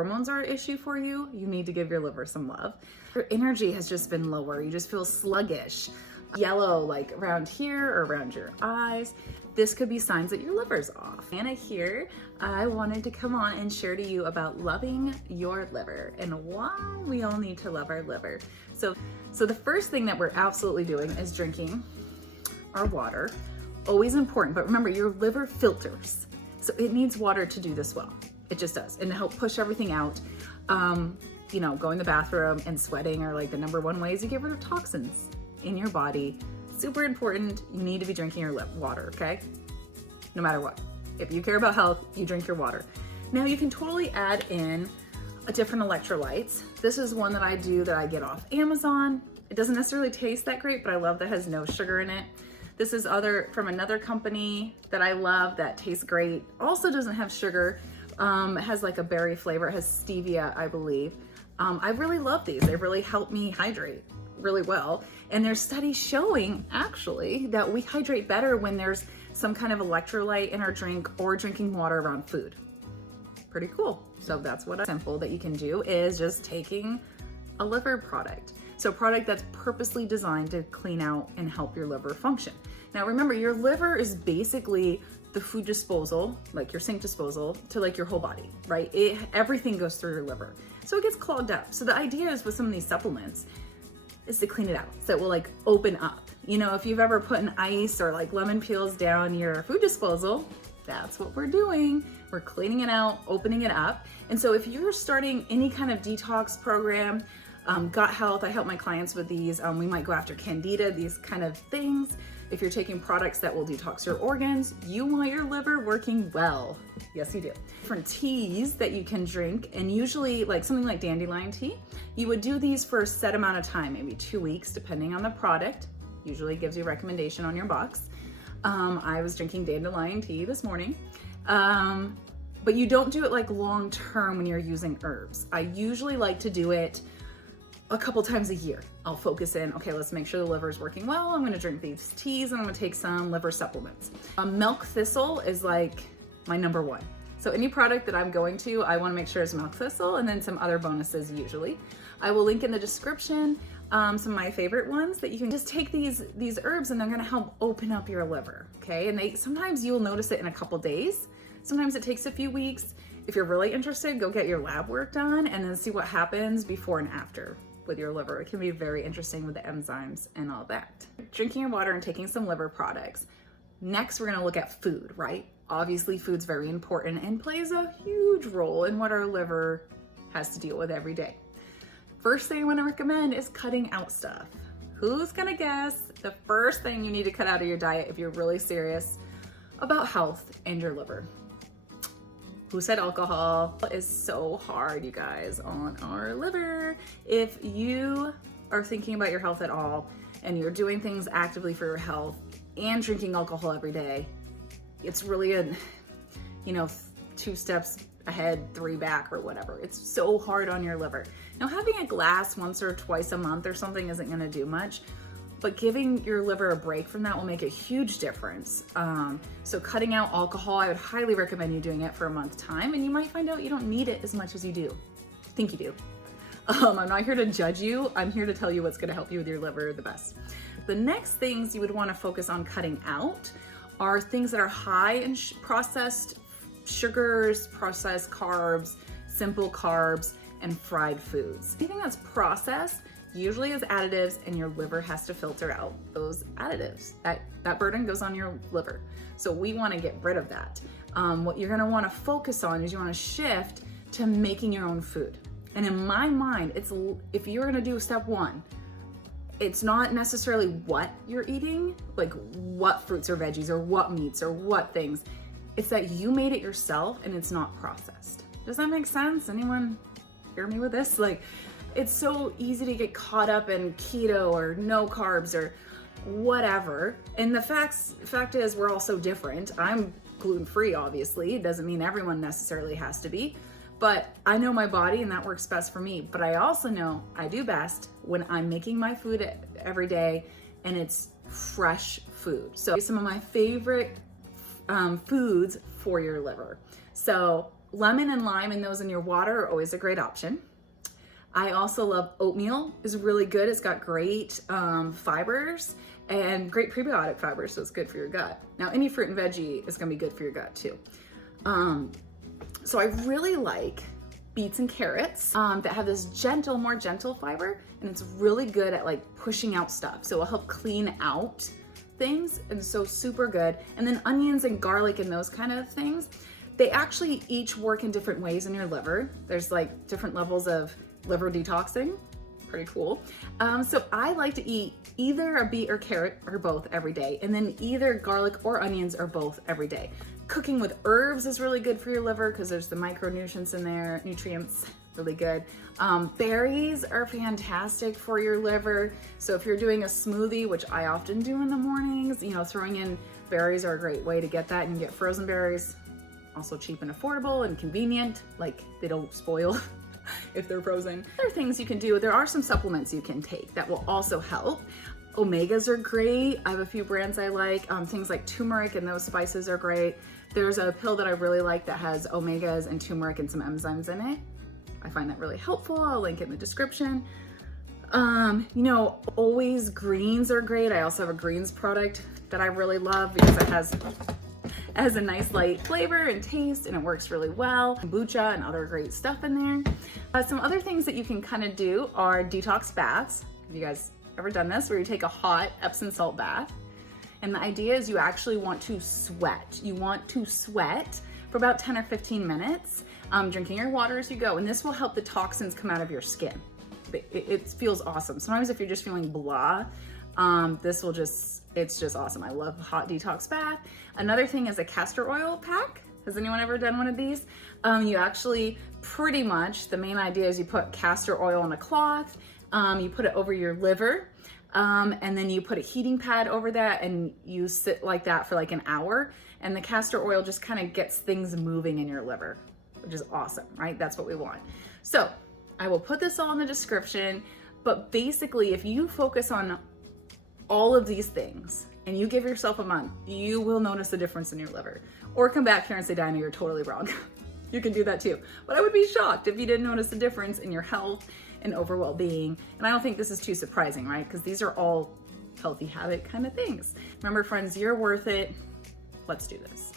hormones are an issue for you, you need to give your liver some love. Your energy has just been lower. You just feel sluggish, yellow, like around here or around your eyes. This could be signs that your liver's off. Anna here, I wanted to come on and share to you about loving your liver and why we all need to love our liver. So the first thing that we're absolutely doing is drinking our water. Always important, but remember, your liver filters. So it needs water to do this well. It just does. And to help push everything out, going to the bathroom and sweating are like the number one ways you get rid of toxins in your body. Super important. You need to be drinking your water, okay? No matter what. If you care about health, you drink your water. Now you can totally add in different electrolytes. This is one that I do that I get off Amazon. It doesn't necessarily taste that great, but I love that it has no sugar in it. This is from another company that I love that tastes great. Also doesn't have sugar. It has like a berry flavor. It has stevia, I believe. I really love these. They really help me hydrate really well. And there's studies showing actually that we hydrate better when there's some kind of electrolyte in our drink or drinking water around food. Pretty cool. So that's what simple that you can do is just taking a liver product. So a product that's purposely designed to clean out and help your liver function. Now remember, your liver is basically the food disposal, like your sink disposal, to like your whole body, right? Everything goes through your liver. So it gets clogged up. So the idea is with some of these supplements is to clean it out. So it will like open up. You know, if you've ever put an ice or like lemon peels down your food disposal, that's what we're doing. We're cleaning it out, opening it up. And so if you're starting any kind of detox program, gut health, I help my clients with these. We might go after candida, these kind of things. If you're taking products that will detox your organs, you want your liver working well. Yes, you do. Different teas that you can drink, and usually like something like dandelion tea, you would do these for a set amount of time, maybe 2 weeks, depending on the product. Usually gives you a recommendation on your box. I was drinking dandelion tea this morning. But you don't do it like long term when you're using herbs. I usually like to do it a couple times a year. I'll focus in, okay, let's make sure the liver is working well. I'm gonna drink these teas and I'm gonna take some liver supplements. Milk thistle is like my number one. So any product that I'm going to, I wanna make sure it's milk thistle and then some other bonuses usually. I will link in the description some of my favorite ones that you can just take these herbs and they're gonna help open up your liver, okay? And sometimes you'll notice it in a couple days. Sometimes it takes a few weeks. If you're really interested, go get your lab work done and then see what happens before and after with your liver. It can be very interesting with the enzymes and all that. Drinking your water and taking some liver products. Next, we're gonna look at food, right? Obviously, food's very important and plays a huge role in what our liver has to deal with every day. First thing I wanna recommend is cutting out stuff. Who's gonna guess the first thing you need to cut out of your diet if you're really serious about health and your liver? Who said alcohol? It is so hard, you guys, on our liver. If you are thinking about your health at all and you're doing things actively for your health and drinking alcohol every day, it's really a, 2 steps ahead, 3 back or whatever. It's so hard on your liver. Now, having a glass once or twice a month or something isn't gonna do much, but giving your liver a break from that will make a huge difference. So cutting out alcohol, I would highly recommend you doing it for a month's time, and you might find out you don't need it as much as you think you do. I'm not here to judge you. I'm here to tell you what's gonna help you with your liver the best. The next things you would wanna focus on cutting out are things that are high in processed sugars, processed carbs, simple carbs, and fried foods. Anything that's processed usually has additives, and your liver has to filter out those additives. That burden goes on your liver. So we wanna get rid of that. What you're gonna wanna focus on is you wanna shift to making your own food. And in my mind, if you're gonna do step 1, it's not necessarily what you're eating, like what fruits or veggies or what meats or what things. It's that you made it yourself and it's not processed. Does that make sense? Anyone hear me with this? Like, it's so easy to get caught up in keto or no carbs or whatever. And the fact is we're all so different. I'm gluten-free, obviously. It doesn't mean everyone necessarily has to be, but I know my body and that works best for me. But I also know I do best when I'm making my food every day and it's fresh food. So some of my favorite foods for your liver. So lemon and lime and those in your water are always a great option. I also love oatmeal, is really good. It's got great fibers and great prebiotic fibers, so it's good for your gut. Now, any fruit and veggie is gonna be good for your gut too. So I really like beets and carrots that have this gentle, more gentle fiber, and it's really good at like pushing out stuff. So it'll help clean out things, and so super good. And then onions and garlic and those kind of things, they actually each work in different ways in your liver. There's like different levels of liver detoxing, pretty cool. So I like to eat either a beet or carrot or both every day, and then either garlic or onions or both every day. Cooking with herbs is really good for your liver because there's the micronutrients in there, nutrients, really good. Berries are fantastic for your liver. So if you're doing a smoothie, which I often do in the mornings, you know, throwing in berries are a great way to get that. And you get frozen berries, also cheap and affordable and convenient, like they don't spoil if they're frozen. Other things you can do, there are some supplements you can take that will also help. Omegas are great. I have a few brands I like. Things like turmeric and those spices are great. There's a pill that I really like that has omegas and turmeric and some enzymes in it. I find that really helpful. I'll link it in the description. You know, always greens are great. I also have a greens product that I really love because it has a nice light flavor and taste, and it works really well. Kombucha and other great stuff in there. Some other things that you can kind of do are detox baths. Have you guys ever done this, where you take a hot Epsom salt bath? And the idea is you actually want to sweat. You want to sweat for about 10 or 15 minutes, drinking your water as you go. And this will help the toxins come out of your skin. It feels awesome. Sometimes if you're just feeling blah, it's just awesome. I love hot detox bath. Another thing is a castor oil pack. Has anyone ever done one of these? You actually pretty much, the main idea is you put castor oil on a cloth, you put it over your liver, and then you put a heating pad over that and you sit like that for like an hour, and the castor oil just kind of gets things moving in your liver, which is awesome, right? That's what we want. So I will put this all in the description, but basically if you focus on all of these things and you give yourself a month, you will notice a difference in your liver. Or come back here and say, Dinah, you're totally wrong. You can do that too. But I would be shocked if you didn't notice a difference in your health and over well-being. And I don't think this is too surprising, right? Because these are all healthy habit kind of things. Remember, friends, you're worth it. Let's do this.